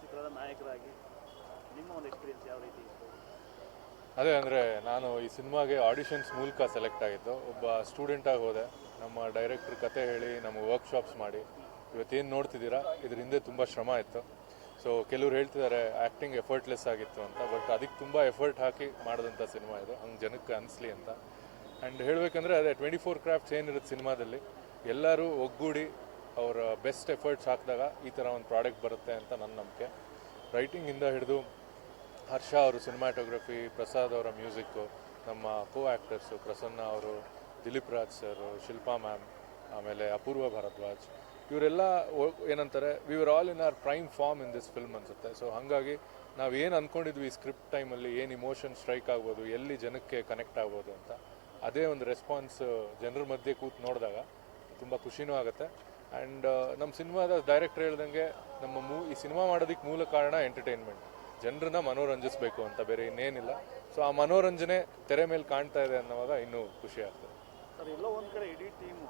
ಚಿತ್ರದ ನಾಯಕರಾಗಿ ನಿಮ್ಮ ಒಂದು ಎಕ್ಸ್ಪೀರಿಯನ್ಸ್ ಯಾವ ರೀತಿ ಇತ್ತು? ಅದೇ ಅಂದರೆ ನಾನು ಈ ಸಿನಿಮಾಗೆ ಆಡಿಷನ್ಸ್ ಮೂಲಕ ಸೆಲೆಕ್ಟ್ ಆಗಿದ್ದು. ಒಬ್ಬ ಸ್ಟೂಡೆಂಟಾಗಿ ಹೋದೆ. ನಮ್ಮ ಡೈರೆಕ್ಟ್ರ್ ಕತೆ ಹೇಳಿ ನಮಗೆ ವರ್ಕ್ಶಾಪ್ಸ್ ಮಾಡಿ ಇವತ್ತೇನು ನೋಡ್ತಿದ್ದೀರಾ ಇದ್ರ ಹಿಂದೆ ತುಂಬ ಶ್ರಮ ಇತ್ತು. ಸೊ ಕೆಲವ್ರು ಹೇಳ್ತಿದ್ದಾರೆ ಆ್ಯಕ್ಟಿಂಗ್ ಎಫರ್ಟ್ಲೆಸ್ ಆಗಿತ್ತು ಅಂತ, ಬಟ್ ಅದಕ್ಕೆ ತುಂಬ ಎಫರ್ಟ್ ಹಾಕಿ ಮಾಡಿದಂಥ ಸಿನಿಮಾ ಇದು, ಹಂಗೆ ಜನಕ್ಕೆ ಅನಿಸ್ಲಿ ಅಂತ. ಆ್ಯಂಡ್ ಹೇಳಬೇಕಂದ್ರೆ ಅದೇ 24 ಕ್ರಾಫ್ಟ್ಸ್ ಏನಿರುತ್ತೆ ಸಿನಿಮಾದಲ್ಲಿ, ಎಲ್ಲರೂ ಒಗ್ಗೂಡಿ ಅವರ ಬೆಸ್ಟ್ ಎಫರ್ಟ್ಸ್ ಹಾಕಿದಾಗ ಈ ಥರ ಒಂದು ಪ್ರಾಡಕ್ಟ್ ಬರುತ್ತೆ ಅಂತ ನನ್ನ ನಂಬಿಕೆ. ರೈಟಿಂಗಿಂದ ಹಿಡಿದು ಹರ್ಷ ಅವರು ಸಿನಿಮಾಟೋಗ್ರಫಿ, ಪ್ರಸಾದ್ ಅವರ ಮ್ಯೂಸಿಕ್ಕು, ನಮ್ಮ ಕೋ ಆ್ಯಕ್ಟರ್ಸು ಪ್ರಸನ್ನ ಅವರು, ದಿಲೀಪ್ ರಾಜ್ ಸರ್, ಶಿಲ್ಪಾ ಮ್ಯಾಮ್, ಆಮೇಲೆ ಅಪೂರ್ವ ಭಾರದ್ವಾಜ್, ಇವರೆಲ್ಲ ಏನಂತಾರೆ we were all in our prime form in this film ಅನಿಸುತ್ತೆ. ಸೊ ಹಾಗಾಗಿ ನಾವು ಏನು ಅಂದ್ಕೊಂಡಿದ್ವಿ ಸ್ಕ್ರಿಪ್ಟ್ ಟೈಮಲ್ಲಿ ಏನು ಇಮೋಷನ್ ಸ್ಟ್ರೈಕ್ ಆಗ್ಬೋದು, ಎಲ್ಲಿ ಜನಕ್ಕೆ ಕನೆಕ್ಟ್ ಆಗ್ಬೋದು ಅಂತ, ಅದೇ ಒಂದು ರೆಸ್ಪಾನ್ಸ್ ಜನರ ಮಧ್ಯೆ ಕೂತು ನೋಡಿದಾಗ ತುಂಬ ಖುಷಿನೂ ಆಗುತ್ತೆ. ಆ್ಯಂಡ್ ನಮ್ಮ ಸಿನಿಮಾದ ಡೈರೆಕ್ಟರ್ ಹೇಳ್ದಂಗೆ ಈ ಸಿನಿಮಾ ಮಾಡೋದಕ್ಕೆ ಮೂಲ ಕಾರಣ ಎಂಟರ್ಟೈನ್ಮೆಂಟ್, ಜನರನ್ನ ಮನೋರಂಜಿಸಬೇಕು ಅಂತ, ಬೇರೆ ಇನ್ನೇನಿಲ್ಲ. ಸೊ ಆ ಮನೋರಂಜನೆ ತೆರೆ ಮೇಲೆ ಕಾಣ್ತಾ ಇದೆ ಅನ್ನೋವಾಗ ಇನ್ನೂ ಖುಷಿ ಆಗ್ತದೆ. ಸರ್, ಎಲ್ಲೋ ಒಂದು ಕಡೆ ಇಡೀ ಟೀಮು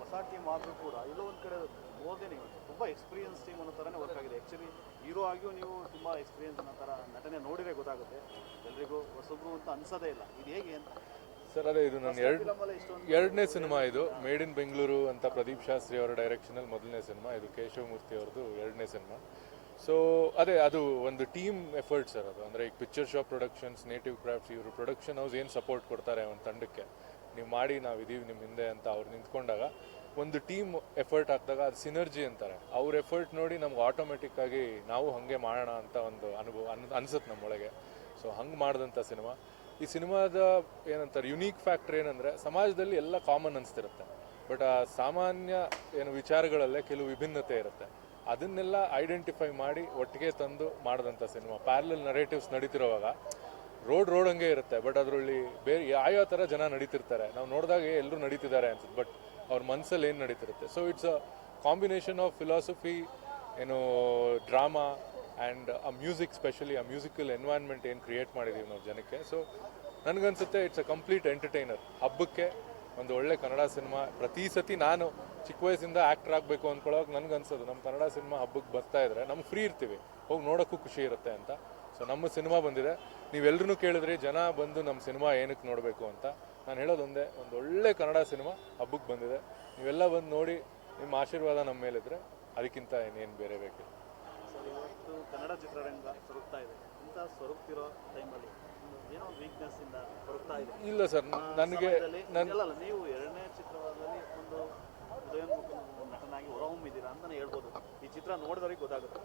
ಹೊಸ ಟೀಮ್ ಆದರೂ ಕೂಡ ಎಲ್ಲೋ ಒಂದು ಕಡೆ ಮೋದಿನಿ ತುಂಬ ಎಕ್ಸ್ಪೀರಿಯನ್ಸ್ ಟೀಮ್ ಅನ್ನೋ ಥರನೇ ವರ್ಕ್ ಆಗಿದೆ. ಆ್ಯಕ್ಚುಲಿ ಹೀರೋ ಆಗಿಯೂ ನೀವು ತುಂಬ ಎಕ್ಸ್ಪೀರಿಯನ್ಸ್ ಅನ್ನೋ ಥರ ನಟನೆ ನೋಡಿದರೆ ಗೊತ್ತಾಗುತ್ತೆ, ಎಲ್ರಿಗೂ ಹೊಸಬ್ರು ಅಂತ ಅನ್ಸೋದೇ ಇಲ್ಲ. ಇದು ಹೇಗೆ ಅಂತ ಸರ್? ಅದೇ ಇದು ನನ್ನ ಎರಡನೇ ಸಿನಿಮಾ. ಇದು ಮೇಡ್ ಇನ್ ಬೆಂಗಳೂರು ಅಂತ ಪ್ರದೀಪ್ ಶಾಸ್ತ್ರಿ ಅವರ ಡೈರೆಕ್ಷನಲ್ಲಿ ಮೊದಲನೇ ಸಿನಿಮಾ, ಇದು ಕೇಶವಮೂರ್ತಿ ಅವ್ರದ್ದು ಎರಡನೇ ಸಿನಿಮಾ. ಸೊ ಅದು ಒಂದು ಟೀಮ್ ಎಫರ್ಟ್ ಸರ್. ಅದು ಅಂದರೆ ಈಗ picture shop productions, native crafts, ಇವರು ಪ್ರೊಡಕ್ಷನ್ ಹೌಸ್ ಏನು ಸಪೋರ್ಟ್ ಕೊಡ್ತಾರೆ ಒಂದು ತಂಡಕ್ಕೆ, ನೀವು ಮಾಡಿ ನಾವು ಇದೀವಿ ನಿಮ್ಮ ಹಿಂದೆ ಅಂತ ಅವ್ರು ನಿಂತ್ಕೊಂಡಾಗ ಒಂದು ಟೀಮ್ ಎಫರ್ಟ್ ಹಾಕಿದಾಗ ಅದು ಸಿನರ್ಜಿ ಅಂತಾರೆ. ಅವ್ರ ಎಫರ್ಟ್ ನೋಡಿ ನಮ್ಗೆ ಆಟೋಮೆಟಿಕ್ ಆಗಿ ನಾವು ಹಾಗೆ ಮಾಡೋಣ ಅಂತ ಒಂದು ಅನುಭವ ಅನ್ಸುತ್ತೆ ನಮ್ಮೊಳಗೆ. ಸೊ ಹಂಗೆ ಮಾಡಿದಂಥ ಸಿನಿಮಾ. ಈ ಸಿನಿಮಾದ ಏನಂತಾರೆ ಯುನೀಕ್ ಫ್ಯಾಕ್ಟರ್ ಏನಂದರೆ, ಸಮಾಜದಲ್ಲಿ ಎಲ್ಲ ಕಾಮನ್ ಅನಿಸ್ತಿರುತ್ತೆ, ಬಟ್ ಆ ಸಾಮಾನ್ಯ ವಿಚಾರಗಳಲ್ಲೇ ಕೆಲವು ವಿಭಿನ್ನತೆ ಇರುತ್ತೆ. ಅದನ್ನೆಲ್ಲ ಐಡೆಂಟಿಫೈ ಮಾಡಿ ಒಟ್ಟಿಗೆ ತಂದು ಮಾಡಿದಂಥ ಸಿನಿಮಾ. ಪ್ಯಾರಲಲ್ ನರೇಟಿವ್ಸ್ ನಡೀತಿರೋವಾಗ ರೋಡ್ ಹಂಗೆ ಇರುತ್ತೆ, ಬಟ್ ಅದರಲ್ಲಿ ಬೇರೆ ಯಾವ ಥರ ಜನ ನಡೀತಿರ್ತಾರೆ, ನಾವು ನೋಡಿದಾಗ ಎಲ್ಲರೂ ನಡೀತಿದ್ದಾರೆ ಅನ್ಸುತ್ತೆ, ಬಟ್ ಅವ್ರ ಮನಸ್ಸಲ್ಲಿ ಏನು ನಡೀತಿರುತ್ತೆ. So it's a combination of philosophy, drama and ಆ ಮ್ಯೂಸಿಕ್, ಸ್ಪೆಷಲಿ ಆ ಮ್ಯೂಸಿಕಲ್ ಎನ್ವೈರ್ನ್ಮೆಂಟ್ ಏನು ಕ್ರಿಯೇಟ್ ಮಾಡಿದ್ದೀವಿ ನಾವು ಜನಕ್ಕೆ. ಸೊ ನನಗನ್ಸುತ್ತೆ ಇಟ್ಸ್ ಅ ಕಂಪ್ಲೀಟ್ ಎಂಟರ್ಟೈನರ್. ಹಬ್ಬಕ್ಕೆ ಒಂದು ಒಳ್ಳೆ ಕನ್ನಡ ಸಿನಿಮಾ. ಪ್ರತಿ ಸತಿ ನಾನು ಚಿಕ್ಕ ವಯಸ್ಸಿಂದ ಆ್ಯಕ್ಟರ್ ಆಗಬೇಕು ಅಂದ್ಕೊಳ್ಳೋಕೆ ನನಗನ್ಸೋದು ನಮ್ಮ ಕನ್ನಡ ಸಿನಿಮಾ ಹಬ್ಬಕ್ಕೆ ಬರ್ತಾ ಇದ್ರೆ ನಮ್ಗೆ ಫ್ರೀ ಇರ್ತೀವಿ, ಹೋಗಿ ನೋಡೋಕ್ಕೂ ಖುಷಿ ಇರುತ್ತೆ ಅಂತ. ಸೊ ನಮ್ಮ ಸಿನಿಮಾ ಬಂದಿದೆ, ನೀವೆಲ್ಲರೂ ಕೇಳಿದ್ರಿ ಜನ ಬಂದು ನಮ್ಮ ಸಿನಿಮಾ ಏನಕ್ಕೆ ನೋಡಬೇಕು ಅಂತ. ನಾನು ಹೇಳೋದೊಂದೇ, ಒಂದು ಒಳ್ಳೆ ಕನ್ನಡ ಸಿನಿಮಾ ಹಬ್ಬಕ್ಕೆ ಬಂದಿದೆ, ನೀವೆಲ್ಲ ಬಂದು ನೋಡಿ, ನಿಮ್ಮ ಆಶೀರ್ವಾದ ನಮ್ಮ ಮೇಲಿದ್ರೆ ಅದಕ್ಕಿಂತ ಇನ್ನೇನು ಬೇರೆ ಬೇಕು. ಸರ್, ಇವತ್ತು ಕನ್ನಡ ಚಿತ್ರರಂಗ ಸೊರಗ್ತಾ ಇದೆ, ಇಂಥ ಸೊರಗ್ತಿರೋ ಟೈಮಲ್ಲಿ ಏನೋ ವೀಕ್ನೆಸ್ ಇಂದ ಸೊರಗ್ತಾ ಇದೆ. ಇಲ್ಲ ಸರ್, ನನಗೆ ನೀವು ಎರಡನೇ ಚಿತ್ರದಲ್ಲಿ ಒಂದು ಉದಯೋನ್ಮುಖ ನಟನಾಗಿ ಹೊರಹೊಮ್ಮಿದ್ದೀರಾ ಅಂತಲೇ ಹೇಳ್ಬೋದು. ಈ ಚಿತ್ರ ನೋಡಿದವ್ರಿಗೆ ಗೊತ್ತಾಗುತ್ತೆ,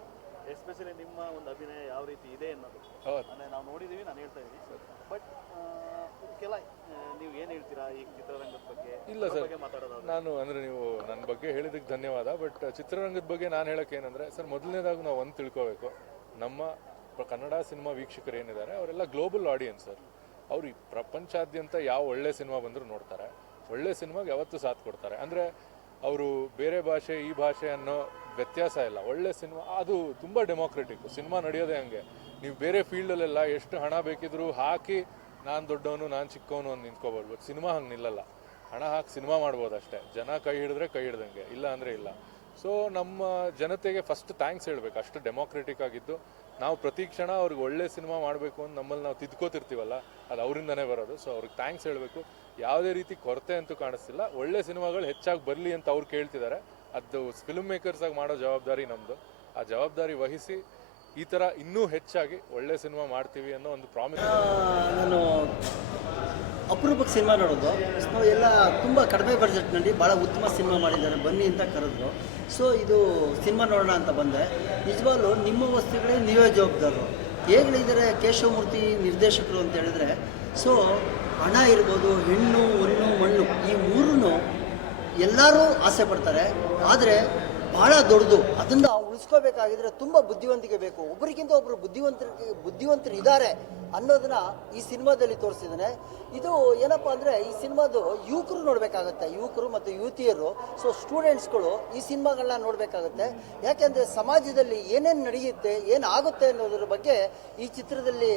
ಎಸ್ಪೆಷಲಿ ನಿಮ್ಮ ಒಂದು ಅಭಿನಯ ಯಾವ ರೀತಿ ಇದೆ ಅನ್ನೋದು. ಅಂದರೆ ನಾವು ನೋಡಿದ್ದೀವಿ, ನಾನು ಹೇಳ್ತಾ ಇದ್ದೀನಿ. ಬಟ್ ಇದಕ್ಕೆಲ್ಲ ನೀವು ಏನು ಹೇಳ್ತೀರಾ ಈ ಚಿತ್ರರಂಗದ ಬಗ್ಗೆ? ಇಲ್ಲ ಸರ್, ನಾನು ಅಂದರೆ ನೀವು ನನ್ನ ಬಗ್ಗೆ ಹೇಳಿದ್ದಕ್ಕೆ ಧನ್ಯವಾದ. ಬಟ್ ಚಿತ್ರರಂಗದ ಬಗ್ಗೆ ನಾನು ಹೇಳೋಕೆ ಏನಂದರೆ ಸರ್, ಮೊದಲನೇದಾಗಿ ನಾವು ಒಂದು ತಿಳ್ಕೋಬೇಕು, ನಮ್ಮ ಕನ್ನಡ ಸಿನಿಮಾ ವೀಕ್ಷಕರು ಏನಿದ್ದಾರೆ ಅವರೆಲ್ಲ ಗ್ಲೋಬಲ್ ಆಡಿಯನ್ಸ್ ಸರ್. ಅವ್ರು ಈ ಪ್ರಪಂಚಾದ್ಯಂತ ಯಾವ ಒಳ್ಳೆ ಸಿನಿಮಾ ಬಂದರೂ ನೋಡ್ತಾರೆ, ಒಳ್ಳೆ ಸಿನಿಮಾಗೆ ಯಾವತ್ತೂ ಸಾಥ್ ಕೊಡ್ತಾರೆ. ಅಂದರೆ ಅವರು ಬೇರೆ ಭಾಷೆ ಈ ಭಾಷೆ ಅನ್ನೋ ವ್ಯತ್ಯಾಸ ಇಲ್ಲ. ಒಳ್ಳೆ ಸಿನಿಮಾ ಅದು ತುಂಬ ಡೆಮೋಕ್ರೆಟಿಕ್. ಸಿನಿಮಾ ನಡೆಯೋದೇ ಹಂಗೆ. ನೀವು ಬೇರೆ ಫೀಲ್ಡಲ್ಲೆಲ್ಲ ಎಷ್ಟು ಹಣ ಬೇಕಿದ್ರೂ ಹಾಕಿ ನಾನು ದೊಡ್ಡವನು ನಾನು ಚಿಕ್ಕವನು ಅಂತ ನಿಂತ್ಕೋಬೋದು, ಬಟ್ ಸಿನಿಮಾ ಹಂಗೆ ನಿಲ್ಲಲ್ಲ. ಹಣ ಹಾಕಿ ಸಿನಿಮಾ ಮಾಡ್ಬೋದು ಅಷ್ಟೇ, ಜನ ಕೈ ಹಿಡಿದ್ರೆ ಕೈ ಹಿಡ್ದಂಗೆ, ಇಲ್ಲ ಅಂದರೆ ಇಲ್ಲ. ಸೊ ನಮ್ಮ ಜನತೆಗೆ ಫಸ್ಟ್ ಥ್ಯಾಂಕ್ಸ್ ಹೇಳಬೇಕು, ಅಷ್ಟು ಡೆಮೋಕ್ರೆಟಿಕ್ ಆಗಿದ್ದು. ನಾವು ಪ್ರತಿ ಕ್ಷಣ ಅವ್ರಿಗೆ ಒಳ್ಳೆ ಸಿನಿಮಾ ಮಾಡಬೇಕು ಅಂತ ನಮ್ಮಲ್ಲಿ ನಾವು ತಿದ್ಕೋತಿರ್ತೀವಲ್ಲ, ಅದು ಅವರಿಂದನೇ ಬರೋದು. ಸೊ ಅವ್ರಿಗೆ ಥ್ಯಾಂಕ್ಸ್ ಹೇಳಬೇಕು. ಯಾವುದೇ ರೀತಿ ಕೊರತೆ ಅಂತೂ ಕಾಣಿಸ್ತಿಲ್ಲ, ಒಳ್ಳೆ ಸಿನಿಮಾಗಳು ಹೆಚ್ಚಾಗಿ ಬರಲಿ ಅಂತ ಅವ್ರು ಕೇಳ್ತಿದ್ದಾರೆ. ಅದು ಫಿಲ್ಮ್ ಮೇಕರ್ಸಾಗಿ ಮಾಡೋ ಜವಾಬ್ದಾರಿ ನಮ್ಮದು. ಆ ಜವಾಬ್ದಾರಿ ವಹಿಸಿ ಈ ಥರ ಇನ್ನೂ ಹೆಚ್ಚಾಗಿ ಒಳ್ಳೆ ಸಿನಿಮಾ ಮಾಡ್ತೀವಿ ಅನ್ನೋ ಒಂದು ಪ್ರಾಮಿಸ್. ನಾನು ಅಪರೂಪಕ್ಕೆ ಸಿನಿಮಾ ನೋಡೋದು. ಸೊ ಎಲ್ಲ ತುಂಬ ಕಡಿಮೆ ಬಡ್ಜೆಟ್ನಲ್ಲಿ ಭಾಳ ಉತ್ತಮ ಸಿನಿಮಾ ಮಾಡಿದ್ದಾರೆ, ಬನ್ನಿ ಅಂತ ಕರೆದ್ರು. ಸೊ ಇದು ಸಿನಿಮಾ ನೋಡೋಣ ಅಂತ ಬಂದೆ. ನಿಜವಾಗ್ಲೂ ನಿಮ್ಮ ವಸ್ತುಗಳೇ ನೀವೇ ಜವಾಬ್ದಾರರು. ಹೇಗಳಿದ್ದಾರೆ ಕೇಶವಮೂರ್ತಿ ನಿರ್ದೇಶಕರು ಅಂತ ಹೇಳಿದ್ರೆ, ಸೊ ಹಣ ಇರ್ಬೋದು, ಹೆಣ್ಣು ಹೊನ್ನು ಮಣ್ಣು ಈ ಮೂರನ್ನು ಎಲ್ಲರೂ ಆಸೆ ಪಡ್ತಾರೆ. ಆದರೆ ಭಾಳ ದೊಡ್ಡದು, ಅದನ್ನು ಉಳಿಸ್ಕೋಬೇಕಾಗಿದ್ರೆ ತುಂಬ ಬುದ್ಧಿವಂತಿಕೆ ಬೇಕು. ಒಬ್ಬರಿಗಿಂತ ಒಬ್ಬರು ಬುದ್ಧಿವಂತರು ಇದ್ದಾರೆ ಅನ್ನೋದನ್ನ ಈ ಸಿನಿಮಾದಲ್ಲಿ ತೋರಿಸಿದ್ದಾನೆ. ಇದು ಏನಪ್ಪ ಅಂದರೆ ಈ ಸಿನಿಮಾದು ಯುವಕರು ನೋಡಬೇಕಾಗತ್ತೆ, ಯುವಕರು ಮತ್ತು ಯುವತಿಯರು, ಸೊ ಸ್ಟೂಡೆಂಟ್ಸ್ಗಳು ಈ ಸಿನಿಮಾಗಳನ್ನ ನೋಡಬೇಕಾಗತ್ತೆ. ಯಾಕೆಂದರೆ ಸಮಾಜದಲ್ಲಿ ಏನೇನು ನಡೆಯುತ್ತೆ, ಏನಾಗುತ್ತೆ ಅನ್ನೋದ್ರ ಬಗ್ಗೆ ಈ ಚಿತ್ರದಲ್ಲಿ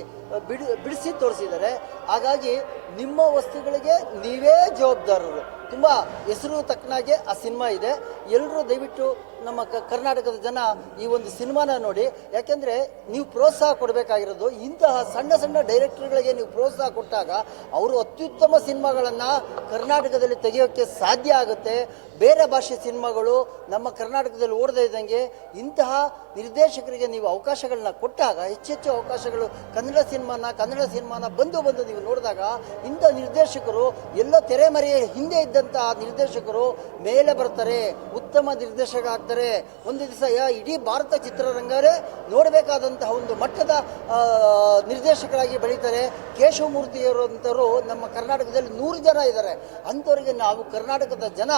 ಬಿಡಿಸಿ ತೋರಿಸಿದ್ದಾರೆ. ಹಾಗಾಗಿ ನಿಮ್ಮ ವಸ್ತುಗಳಿಗೆ ನೀವೇ ಜವಾಬ್ದಾರರು. ತುಂಬ ಹೆಸರು ತಕ್ಕನಾಗೆ ಆ ಸಿನಿಮಾ ಇದೆ. ಎಲ್ಲರೂ ದಯವಿಟ್ಟು ನಮ್ಮ ಕರ್ನಾಟಕದ ಜನ ಈ ಒಂದು ಸಿನಿಮಾನ ನೋಡಿ. ಯಾಕೆಂದರೆ ನೀವು ಪ್ರೋತ್ಸಾಹ ಕೊಡಬೇಕಾಗಿರೋದು ಇಂತಹ ಸಣ್ಣ ಸಣ್ಣ ಡೈರೆಕ್ಟರ್ಗಳಿಗೆ ನೀವು ಪ್ರೋತ್ಸಾಹ ಕೊಟ್ಟಾಗ ಅವರು ಅತ್ಯುತ್ತಮ ಸಿನಿಮಾಗಳನ್ನು ಕರ್ನಾಟಕದಲ್ಲಿ ತೆಗೆಯೋಕ್ಕೆ ಸಾಧ್ಯ ಆಗುತ್ತೆ. ಬೇರೆ ಭಾಷೆ ಸಿನಿಮಾಗಳು ನಮ್ಮ ಕರ್ನಾಟಕದಲ್ಲಿ ಓಡದೇ ಇದ್ದಂಗೆ ಇಂತಹ ನಿರ್ದೇಶಕರಿಗೆ ನೀವು ಅವಕಾಶಗಳನ್ನ ಕೊಟ್ಟಾಗ ಹೆಚ್ಚೆಚ್ಚು ಅವಕಾಶಗಳು ಕನ್ನಡ ಸಿನಿಮಾನ ಬಂದು ನೀವು ನೋಡಿದಾಗ ಇಂಥ ನಿರ್ದೇಶಕರು ಎಲ್ಲೋ ತೆರೆಮರೆಯ ಹಿಂದೆ ಇದ್ದಂತಹ ನಿರ್ದೇಶಕರು ಮೇಲೆ ಬರ್ತಾರೆ, ಉತ್ತಮ ನಿರ್ದೇಶಕ ಆಗ್ತಾರೆ. ಒಂದು ದಿವಸ ಇಡೀ ಭಾರತ ಚಿತ್ರರಂಗವೇ ನೋಡಬೇಕಾದಂತಹ ಒಂದು ಮಟ್ಟದ ನಿರ್ದೇಶಕರಾಗಿ ಬೆಳೀತಾರೆ. ಕೇಶವಮೂರ್ತಿಯವರಂಥವರು ನಮ್ಮ ಕರ್ನಾಟಕದಲ್ಲಿ 100 ಜನ ಇದ್ದಾರೆ. ಅಂಥವ್ರಿಗೆ ನಾವು ಕರ್ನಾಟಕದ ಜನ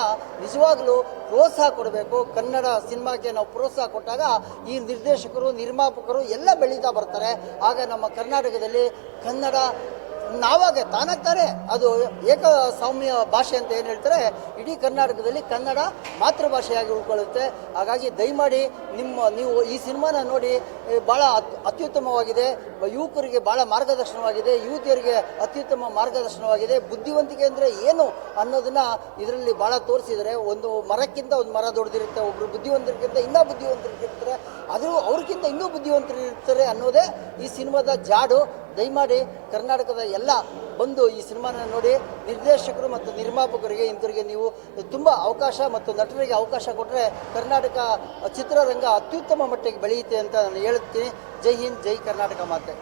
ನಿಜವಾಗ್ಲೂ ಪ್ರೋತ್ಸಾಹ ಕೊಡಬೇಕು. ಕನ್ನಡ ಸಿನಿಮಾಕ್ಕೆ ನಾವು ಪ್ರೋತ್ಸಾಹ ಕೊಟ್ಟಾಗ ಈ ನಿರ್ದೇಶಕರು ನಿರ್ಮಾಪಕರು ಎಲ್ಲ ಬೆಳೀತಾ ಬರ್ತಾರೆ. ಆಗ ನಮ್ಮ ಕರ್ನಾಟಕದಲ್ಲಿ ಕನ್ನಡ ನಾವಾಗ ತಾನಾಗ್ತಾರೆ ಅದು ಏಕಸ್ವಾಮ್ಯ ಭಾಷೆ ಅಂತ ಏನು ಹೇಳ್ತಾರೆ, ಇಡೀ ಕರ್ನಾಟಕದಲ್ಲಿ ಕನ್ನಡ ಮಾತೃಭಾಷೆಯಾಗಿ ಉಳ್ಕೊಳ್ಳುತ್ತೆ. ಹಾಗಾಗಿ ದಯಮಾಡಿ ನೀವು ಈ ಸಿನಿಮಾನ ನೋಡಿ. ಭಾಳ ಅತ್ಯುತ್ತಮವಾಗಿದೆ, ಯುವಕರಿಗೆ ಭಾಳ ಮಾರ್ಗದರ್ಶನವಾಗಿದೆ, ಯುವತಿಯರಿಗೆ ಅತ್ಯುತ್ತಮ ಮಾರ್ಗದರ್ಶನವಾಗಿದೆ. ಬುದ್ಧಿವಂತಿಕೆ ಅಂದರೆ ಏನು ಅನ್ನೋದನ್ನ ಇದರಲ್ಲಿ ಭಾಳ ತೋರಿಸಿದರೆ, ಒಂದು ಮರಕ್ಕಿಂತ ಒಂದು ಮರ ದೊಡ್ಡದಿರುತ್ತೆ, ಒಬ್ಬರು ಬುದ್ಧಿವಂತರಿಗಿಂತ ಇನ್ನೂ ಬುದ್ಧಿವಂತರಿರ್ತಾರೆ, ಅದು ಅವ್ರಿಗಿಂತ ಇನ್ನೂ ಬುದ್ಧಿವಂತರು ಇರ್ತಾರೆ ಅನ್ನೋದೇ ಈ ಸಿನಿಮಾದ ಜಾಡು. ದಯಮಾಡಿ ಕರ್ನಾಟಕದ ಎಲ್ಲ ಬಂದು ಈ ಸಿನಿಮಾನ ನೋಡಿ. ನಿರ್ದೇಶಕರು ಮತ್ತು ನಿರ್ಮಾಪಕರಿಗೆ ಇಂಥವರಿಗೆ ನೀವು ತುಂಬ ಅವಕಾಶ ಮತ್ತು ನಟರಿಗೆ ಅವಕಾಶ ಕೊಟ್ಟರೆ ಕರ್ನಾಟಕ ಚಿತ್ರರಂಗ ಅತ್ಯುತ್ತಮ ಮಟ್ಟಿಗೆ ಬೆಳೆಯುತ್ತೆ ಅಂತ ನಾನು ಹೇಳ್ತೀನಿ. ಜೈ ಹಿಂದ್, ಜೈ ಕರ್ನಾಟಕ ಮಾತೆ.